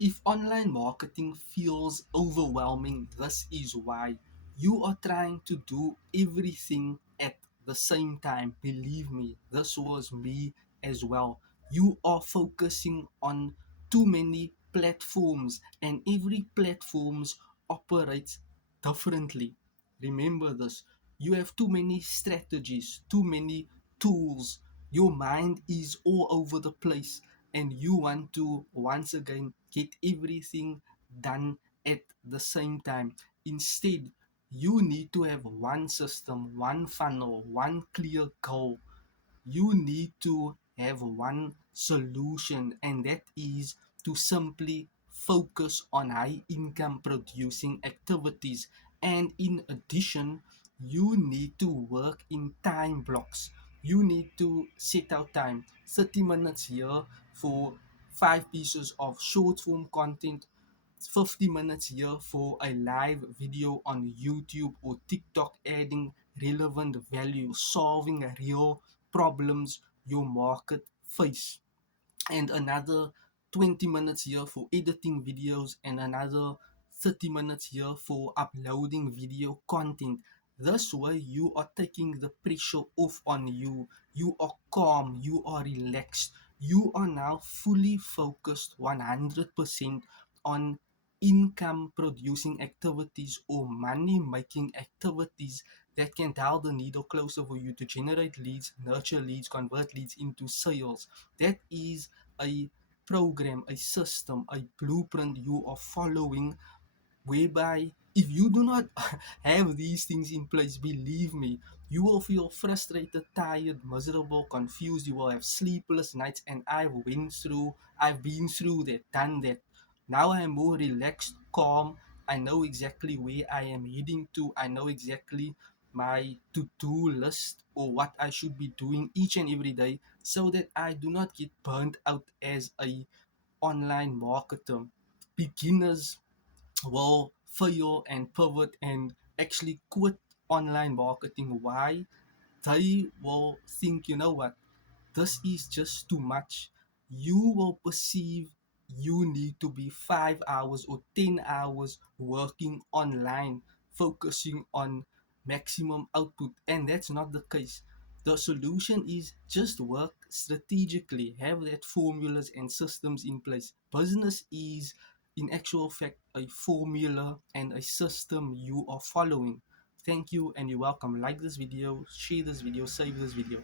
If online marketing feels overwhelming, this is why. You are trying to do everything at the same time. Believe me, this was me as well. You are focusing on too many platforms, and every platforms operates differently. Remember this. You have too many strategies, too many tools. Your mind is all over the place, and you want to once again get everything done at the same time. Instead, you need to have one system, one funnel, one clear goal. You need to have one solution, and that is to simply focus on high income producing activities. And in addition, you need to work in time blocks. You need to set out time, 30 minutes here for 5 pieces of short form content, 50 minutes here for a live video on YouTube or TikTok, adding relevant value, solving real problems your market face, and another 20 minutes here for editing videos, and another 30 minutes here for uploading video content. This way, you are taking the pressure off on you. You are calm, you are relaxed, you are now fully focused 100% on income producing activities or money making activities that can dial the needle closer for you to generate leads, nurture leads, convert leads into sales. That is a program, a system, a blueprint you are following, whereby if you do not have these things in place, believe me, you will feel frustrated, tired, miserable, confused. You will have sleepless nights, and I've been through that, done that. Now I am more relaxed, calm. I know exactly where I am heading to. I know exactly my to-do list or what I should be doing each and every day, so that I do not get burnt out as a online marketer. Beginners will fail and pivot and actually quit online marketing. Why? They will think, you know what, this is just too much. You will perceive you need to be 5 hours or 10 hours working online, focusing on maximum output, and that's not the case. The solution is just work strategically, have that formulas and systems in place. Business is, in actual fact, a formula and a system you are following. Thank you, and you're welcome. Like this video, share this video, save this video.